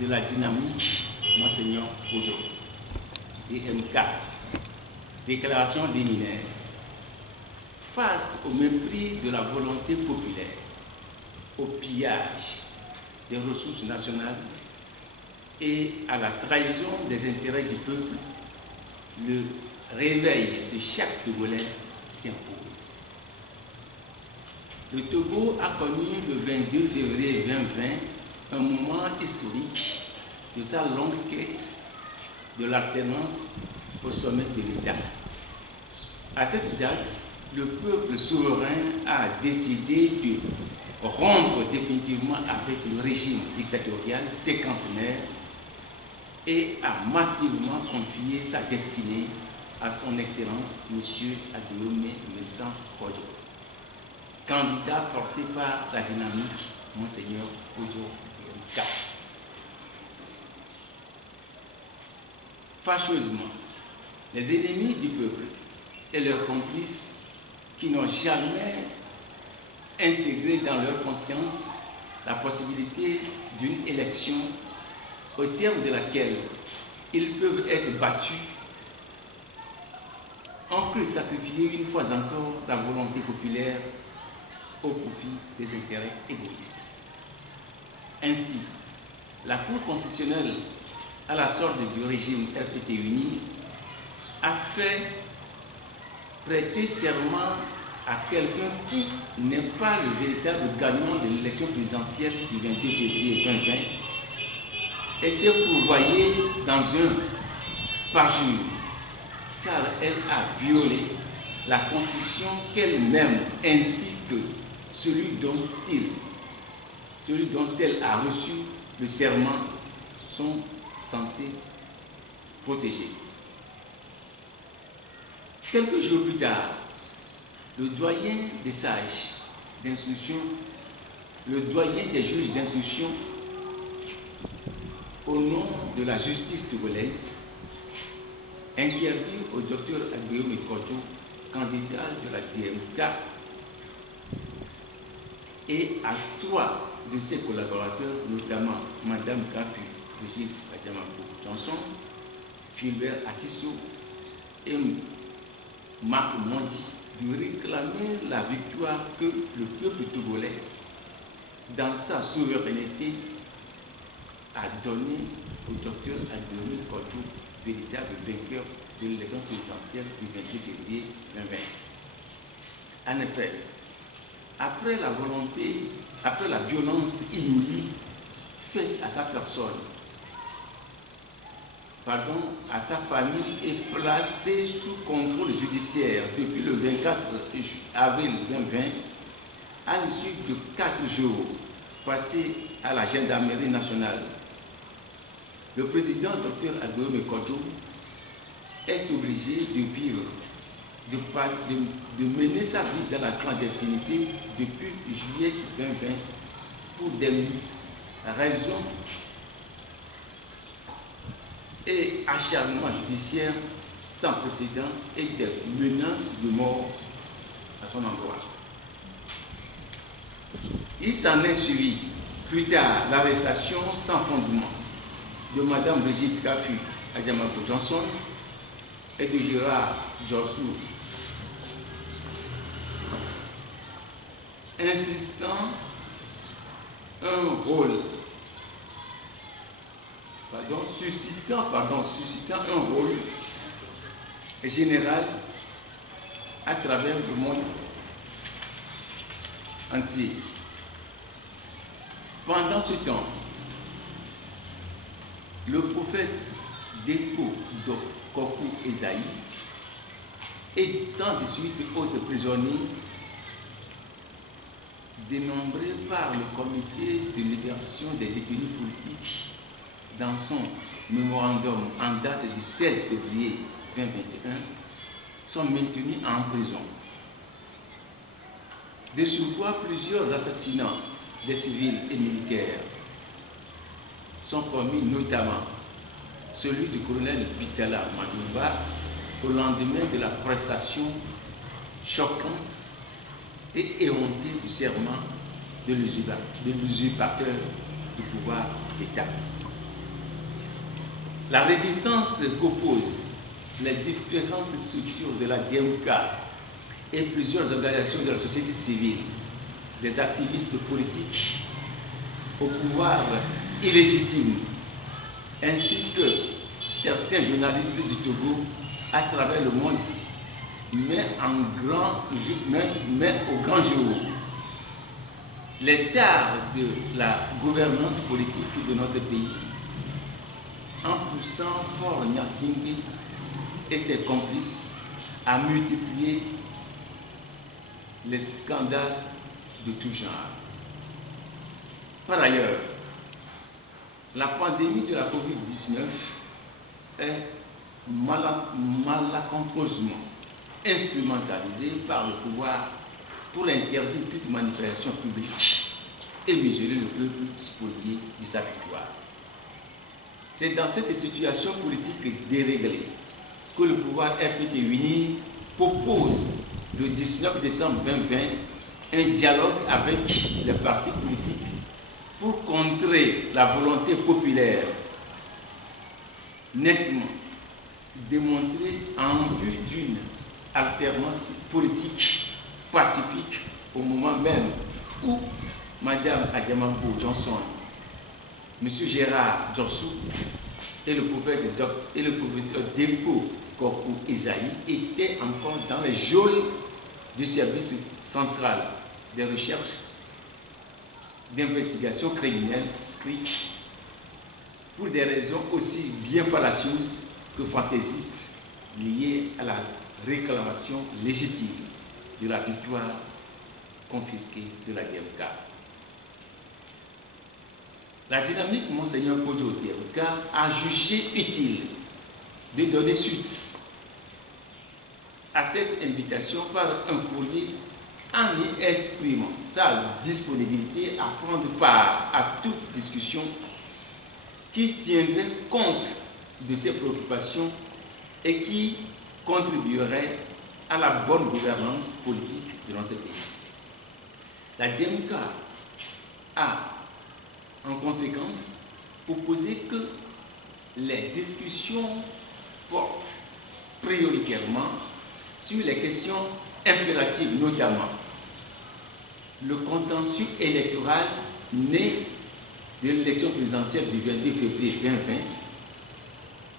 De la dynamique, Monseigneur Ojo, DMK, déclaration liminaire, face au mépris de la volonté populaire, au pillage des ressources nationales et à la trahison des intérêts du peuple, le réveil de chaque Togolais s'impose. Le Togo a connu le 22 février 2020 un moment historique de sa longue quête de l'alternance au sommet de l'État. À cette date, le peuple souverain a décidé de rompre définitivement avec le régime dictatorial séquantenaire et a massivement confié sa destinée à son Excellence M. Aguilome Messan Kodjo, candidat porté par la dynamique Monseigneur Ojo. Fâcheusement, les ennemis du peuple et leurs complices qui n'ont jamais intégré dans leur conscience la possibilité d'une élection au terme de laquelle ils peuvent être battus ont cru sacrifier une fois encore la volonté populaire au profit des intérêts égoïstes. Ainsi, la Cour constitutionnelle, à la sorte du régime RPT uni, a fait prêter serment à quelqu'un qui n'est pas le véritable gagnant de l'élection présidentielle du 22 février 2020 et s'est fourvoyée dans un parjure, car elle a violé la Constitution qu'elle-même ainsi que celui dont elle a reçu le serment sont censés protéger. Quelques jours plus tard, le doyen des sages d'instruction, le doyen des juges d'instruction, au nom de la justice togolaise, interdit au docteur Aguilome Kodjo, candidat de la DMK, et à 3 de ses collaborateurs, notamment Mme Kafu, Brigitte Adjamako-Johnson, Gilbert Atisso et Marc Mondi, de réclamer la victoire que le peuple togolais, dans sa souveraineté, a donnée au docteur Aguilome Kodjo, véritable vainqueur de l'élection présidentielle du 28 février 2020. En effet, après la violence inouïe faite à sa personne, à sa famille et placée sous contrôle judiciaire depuis le 24 avril 2020, à l'issue de 4 jours passés à la gendarmerie nationale, le président Dr Aguilome Kodjo est obligé de vivre, de mener sa vie dans la clandestinité depuis juillet 2020 pour des raisons et acharnements judiciaires sans précédent et des menaces de mort à son endroit. Il s'en est suivi plus tard l'arrestation sans fondement de Mme Brigitte Kafu Adjamako-Johnson et de Gérard Jossou, suscitant un rôle général à travers le monde entier. Pendant ce temps, le prophète Deko Kokou Esaïe et 118 autres prisonniers dénombré par le Comité de libération des détenus politiques dans son mémorandum en date du 16 février 2021 sont maintenus en prison. De surcroît, plusieurs assassinats des civils et militaires sont commis, notamment celui du colonel Bitala Madouba au lendemain de la prestation choquante et éhontée du serment de l'usurpateur du pouvoir d'État. La résistance qu'opposent les différentes structures de la DMK et plusieurs organisations de la société civile, des activistes politiques au pouvoir illégitime, ainsi que certains journalistes du Togo à travers le monde, mais au grand jour les tares de la gouvernance politique de notre pays, en poussant Faure Gnassingbé et ses complices à multiplier les scandales de tout genre. Par ailleurs, la pandémie de la COVID-19 est malencontreusement instrumentalisée par le pouvoir pour interdire toute manifestation publique et mesurer le peuple spolié de sa victoire. C'est dans cette situation politique déréglée que le pouvoir FPT Uni propose le 19 décembre 2020 un dialogue avec les partis politiques pour contrer la volonté populaire nettement démontrée en vue d'une alternance politique pacifique au moment même où Mme Adjamambo Johnson, M. Gérard Jossou et le prophète Dempo Korkou Esaïe étaient encore dans les geôles du service central des recherches d'investigation criminelle SCRIC pour des raisons aussi bien fallacieuses que fantaisistes liées à la réclamation légitime de la victoire confisquée de la DMK. La dynamique Monseigneur Kojo DMK a jugé utile de donner suite à cette invitation par un courrier en y exprimant sa disponibilité à prendre part à toute discussion qui tiendrait compte de ses préoccupations et qui contribuerait à la bonne gouvernance politique de notre pays. La DMK a, en conséquence, proposé que les discussions portent prioritairement sur les questions impératives, notamment le contentieux électoral né de l'élection présidentielle du 22 février 2020,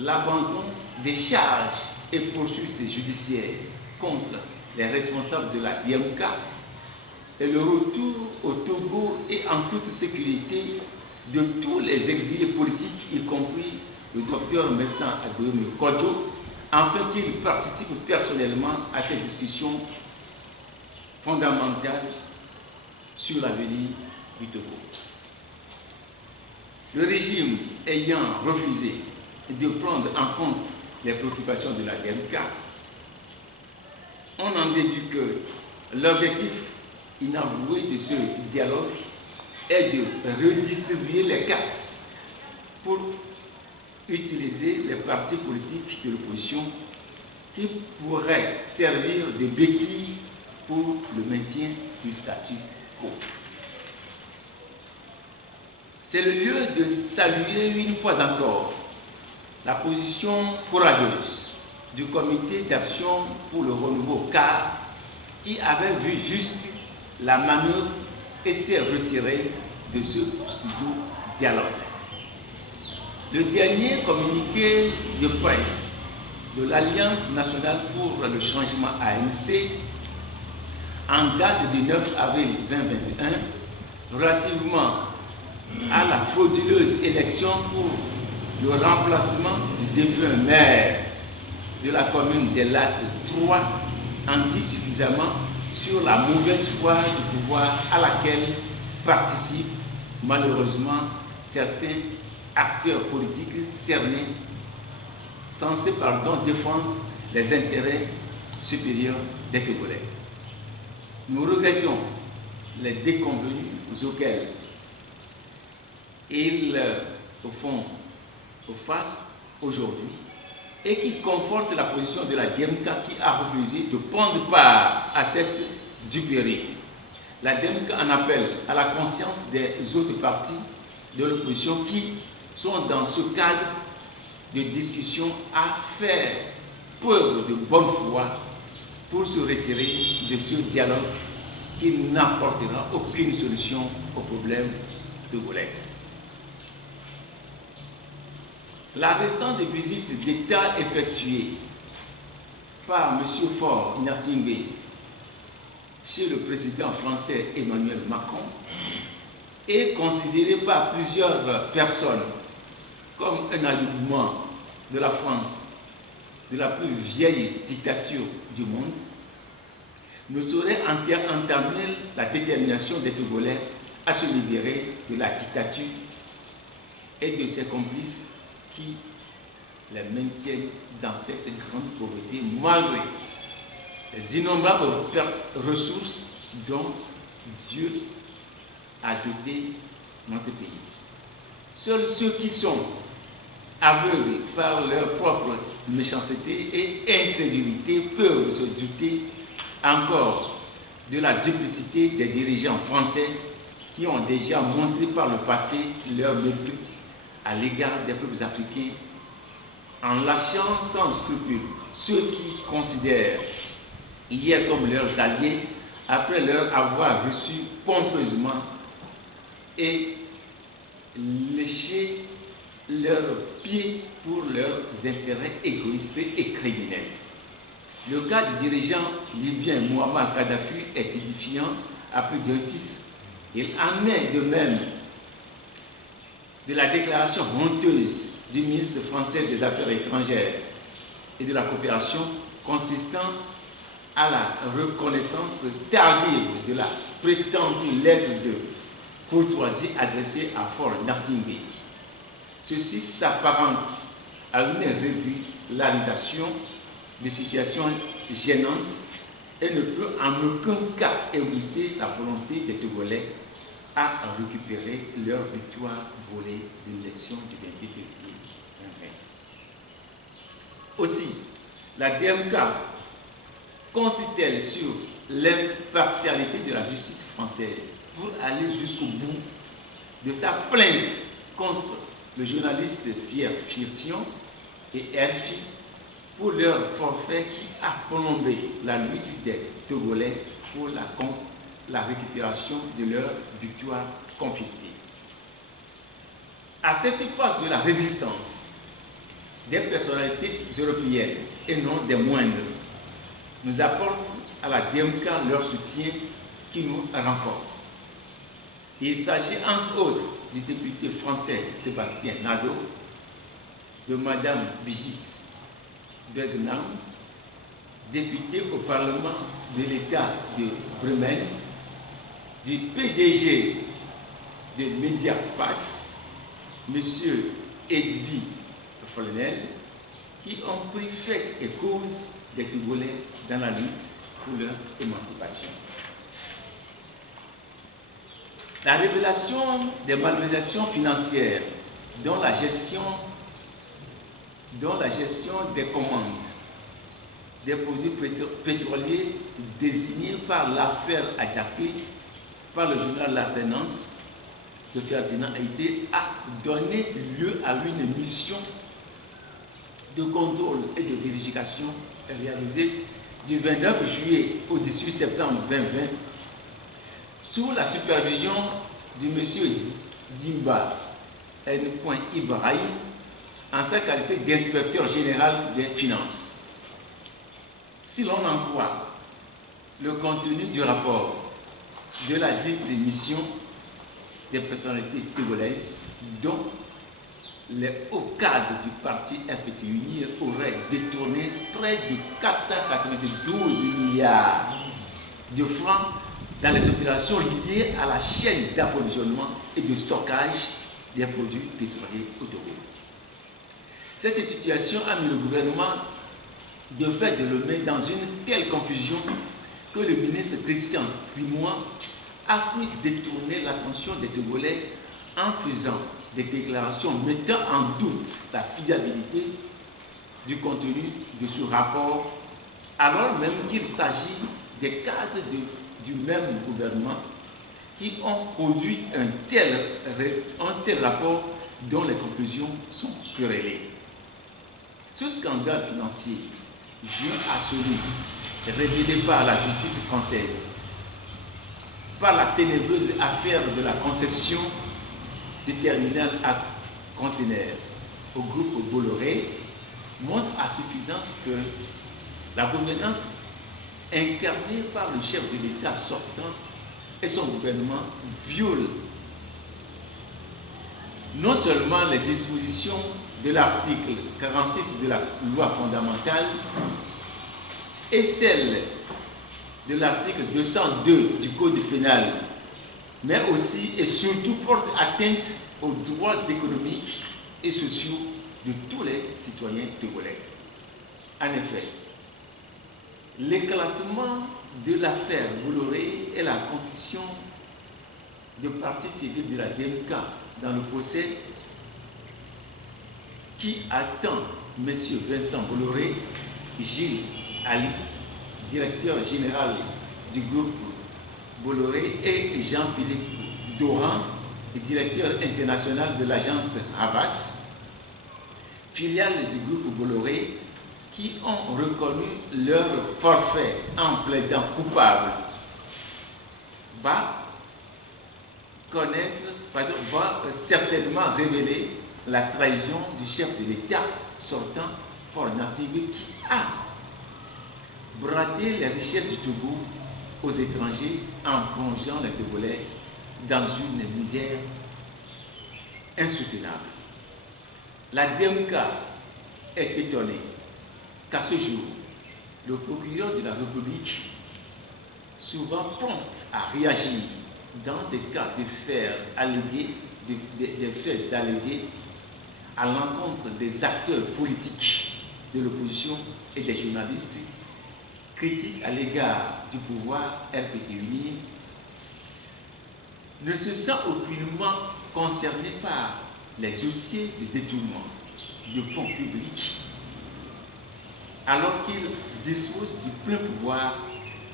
l'abandon des charges et poursuites judiciaires contre les responsables de la DMK et le retour au Togo et en toute sécurité de tous les exilés politiques, y compris le docteur Messan Agoyome Kodjo, afin qu'il participe personnellement à ces discussions fondamentales sur l'avenir du Togo. Le régime ayant refusé de prendre en compte les préoccupations de la DMK, on en déduit que l'objectif inavoué de ce dialogue est de redistribuer les cartes pour utiliser les partis politiques de l'opposition qui pourraient servir de béquille pour le maintien du statu quo. C'est le lieu de saluer une fois encore la position courageuse du comité d'action pour le renouveau CAR qui avait vu juste la manœuvre et s'est retiré de ce pseudo-dialogue. Le dernier communiqué de presse de l'Alliance nationale pour le changement ANC en date du 9 avril 2021 relativement à la frauduleuse élection pour le remplacement du défunt maire de la commune des Lacs 3 en dit suffisamment sur la mauvaise foi du pouvoir à laquelle participent malheureusement certains acteurs politiques cernés, censés défendre les intérêts supérieurs des Togolais. Nous regrettons les déconvenues auxquelles ils font face aujourd'hui et qui confortent la position de la DMK qui a refusé de prendre part à cette duperie. La DMK en appelle à la conscience des autres partis de l'opposition qui sont dans ce cadre de discussion à faire preuve de bonne foi pour se retirer de ce dialogue qui n'apportera aucune solution au problème togolais. La récente visite d'État effectuée par M. Faure Gnassingbé chez le président français Emmanuel Macron est considérée par plusieurs personnes comme un alignement de la France, de la plus vieille dictature du monde, ne saurait entamer la détermination des Togolais à se libérer de la dictature et de ses complices qui les maintiennent dans cette grande pauvreté malgré les innombrables ressources dont Dieu a doté notre pays. Seuls ceux qui sont aveugles par leur propre méchanceté et incrédulité peuvent se douter encore de la duplicité des dirigeants français qui ont déjà montré par le passé leur mépris à l'égard des peuples africains en lâchant sans scrupule ceux qui considèrent hier comme leurs alliés après leur avoir reçu pompeusement et léché leurs pieds pour leurs intérêts égoïstes et criminels. Le cas du dirigeant libyen Muammar Kadhafi est édifiant à plus d'un titre. Il en est de même de la déclaration honteuse du ministre français des Affaires étrangères et de la coopération consistant à la reconnaissance tardive de la prétendue lettre de courtoisie adressée à Faure Gnassingbé. Ceci s'apparente à une régularisation de situations gênantes et ne peut en aucun cas émousser la volonté des Togolais à récupérer leur victoire volée de l'élection du 28 février 2020. Aussi, la DMK compte-t-elle sur l'impartialité de la justice française pour aller jusqu'au bout de sa plainte contre le journaliste Pierre Firtion et RFI pour leur forfait qui a plombé la lutte des Togolais pour la récupération de leur victoire confisquée. À cette phase de la résistance, des personnalités européennes et non des moindres nous apportent à la DMK leur soutien qui nous renforce. Il s'agit entre autres du député français Sébastien Nadeau, de Madame Brigitte Bergnam, députée au Parlement de l'État de Bremen, du PDG de Mediapart, M. Edwy Frenel, qui ont pris fait et cause des Togolais dans la lutte pour leur émancipation. La révélation des malversations financières dont la gestion des commandes des produits pétroliers désignés par l'affaire Adjaké par le journal L'Alternance de Ferdinand Haïté a donné lieu à une mission de contrôle et de vérification réalisée du 29 juillet au 18 septembre 2020 sous la supervision du monsieur Dimba N. Ibrahim en sa qualité d'inspecteur général des finances. Si l'on en croit le contenu du rapport de la dite mission des personnalités togolaises dont les hauts cadres du parti FPT-UNIR auraient détourné près de 492 milliards de francs dans les opérations liées à la chaîne d'approvisionnement et de stockage des produits pétroliers au Togo. Cette situation a mis le gouvernement de fait de le mettre dans une telle confusion que le ministre Christian Grimoire a pu détourner l'attention des Togolais en faisant des déclarations mettant en doute la fiabilité du contenu de ce rapport, alors même qu'il s'agit des cadres du même gouvernement qui ont produit un tel rapport dont les conclusions sont querellées. Ce scandale financier, joint à celui révélé par la justice française, par la ténébreuse affaire de la concession du terminal à conteneurs au groupe Bolloré, montre à suffisance que la gouvernance incarnée par le chef de l'État sortant et son gouvernement viole non seulement les dispositions de l'article 46 de la loi fondamentale et celles de l'article 202 du Code pénal, mais aussi et surtout porte atteinte aux droits économiques et sociaux de tous les citoyens togolais. En effet, l'éclatement de l'affaire Bolloré et la constitution de partie civile de la DMK dans le procès qui attend M. Vincent Bolloré, Gilles Alice, directeur général du groupe Bolloré, et Jean-Philippe Doran, directeur international de l'agence Havas, filiale du groupe Bolloré, qui ont reconnu leur forfait en plaidant coupable, va certainement révéler la trahison du chef de l'État sortant, Faure Gnassingbé, qui a bradé les richesses du Togo aux étrangers en plongeant les Togolais dans une misère insoutenable. La DMK est étonnée qu'à ce jour, le procureur de la République, souvent prompt à réagir dans des cas de faits allégués, des faits allégués à l'encontre des acteurs politiques de l'opposition et des journalistes, critiques à l'égard du pouvoir RPT-Uni, ne se sent aucunement concerné par les dossiers de détournement de fonds publics, alors qu'il dispose du plein pouvoir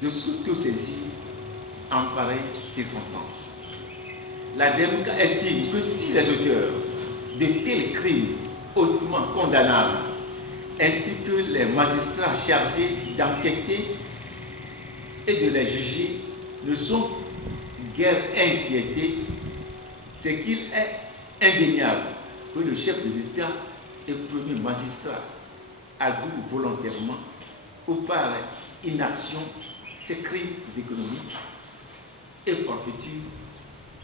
de s'autosaisir en pareille circonstance. La DMK estime que si les auteurs de tels crimes hautement condamnables, ainsi que les magistrats chargés d'enquêter et de les juger, ne sont guère inquiétés, c'est qu'il est indéniable que le chef de l'État et premier magistrat avoue volontairement ou par inaction ces crimes économiques et forfaitures,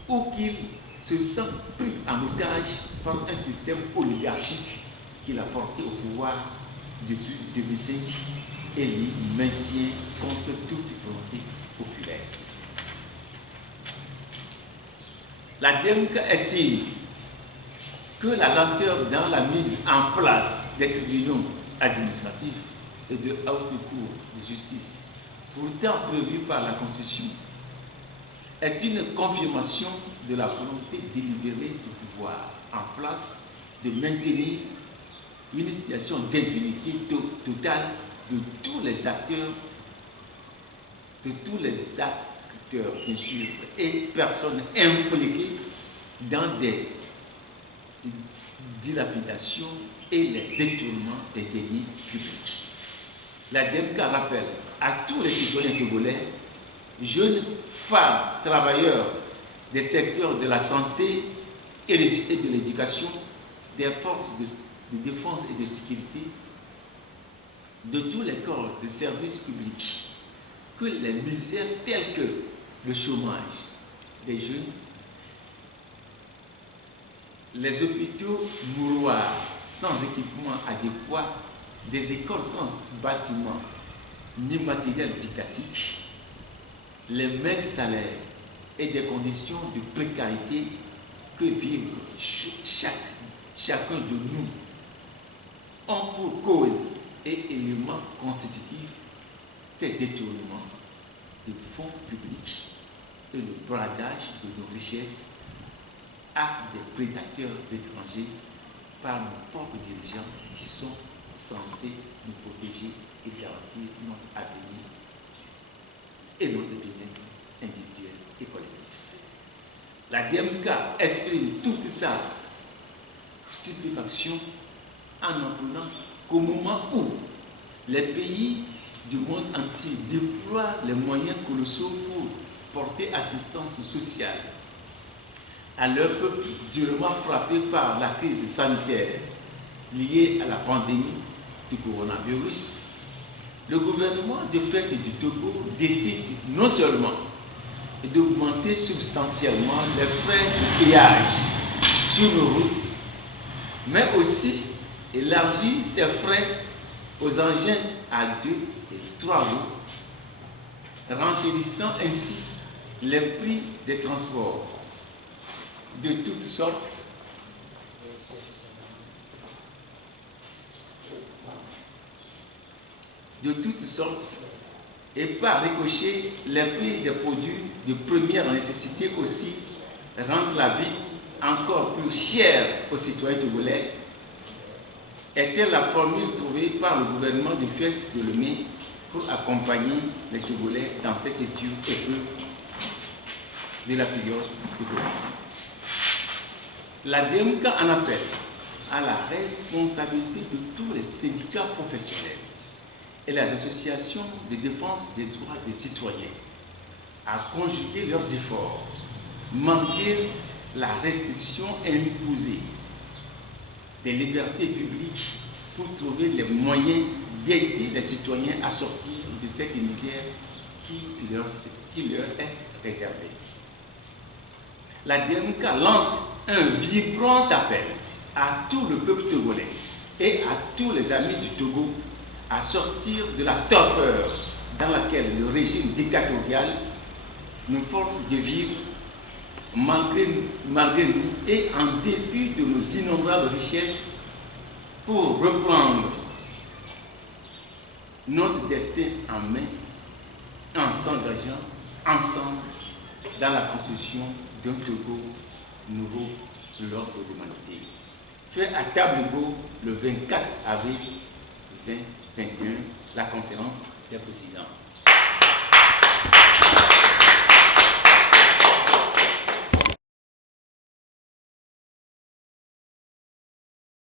ou qu'il se sent pris en otage par un système oligarchique qu'il a porté au pouvoir depuis 2005 et lui maintient contre toute volonté populaire. La DMK estime que la lenteur dans la mise en place des tribunaux administratifs et de haute cour de justice, pourtant prévue par la Constitution, est une confirmation de la volonté délibérée du pouvoir en place de maintenir une situation d'impunité totale de tous les acteurs, bien sûr, et personnes impliquées dans des dilapidations et les détournements des deniers publics. La DMK rappelle à tous les citoyens togolais, jeunes, femmes, travailleurs des secteurs de la santé et de l'éducation, des forces de défense et de sécurité, de tous les corps de services publics, que les misères telles que le chômage des jeunes, les hôpitaux mouroirs sans équipement adéquat, des écoles sans bâtiment ni matériel didactique, les mêmes salaires et des conditions de précarité que vivent chacun de nous ont pour cause et élément constitutif ces détournements de fonds publics et le bradage de nos richesses à des prédateurs étrangers par nos propres dirigeants qui sont censés nous protéger et garantir notre avenir et notre bien-être individuel et collectif. La DMK exprime toute sa stupéfaction en apprenant qu'au moment où les pays du monde entier déploient les moyens colossaux pour porter assistance sociale à leur peuple durement frappé par la crise sanitaire liée à la pandémie du coronavirus, le gouvernement de fait du Togo décide non seulement d'augmenter substantiellement les frais de péage sur nos routes, mais aussi élargir ces frais aux engins à 2 et 3 roues, renchérissant ainsi les prix des transports de toutes sortes et par ricochet les prix des produits de première nécessité aussi rendent la vie encore plus chère aux citoyens togolais. Était la formule trouvée par le gouvernement du fait de Lomé pour accompagner les Togolais dans cette dure épreuve de la période du Covid. La DMK en appelle à la responsabilité de tous les syndicats professionnels et les associations de défense des droits des citoyens à conjuguer leurs efforts, malgré la restriction imposée des libertés publiques pour trouver les moyens d'aider les citoyens à sortir de cette misère qui leur est réservée. La DMK lance un vibrant appel à tout le peuple togolais et à tous les amis du Togo à sortir de la torpeur dans laquelle le régime dictatorial nous force de vivre malgré nous et en dépit de nos innombrables richesses pour reprendre notre destin en main en s'engageant ensemble dans la construction d'un Togo nouveau de l'ordre de l'humanité. Fait à Table-Beau le 24 avril 2021, la conférence des présidents.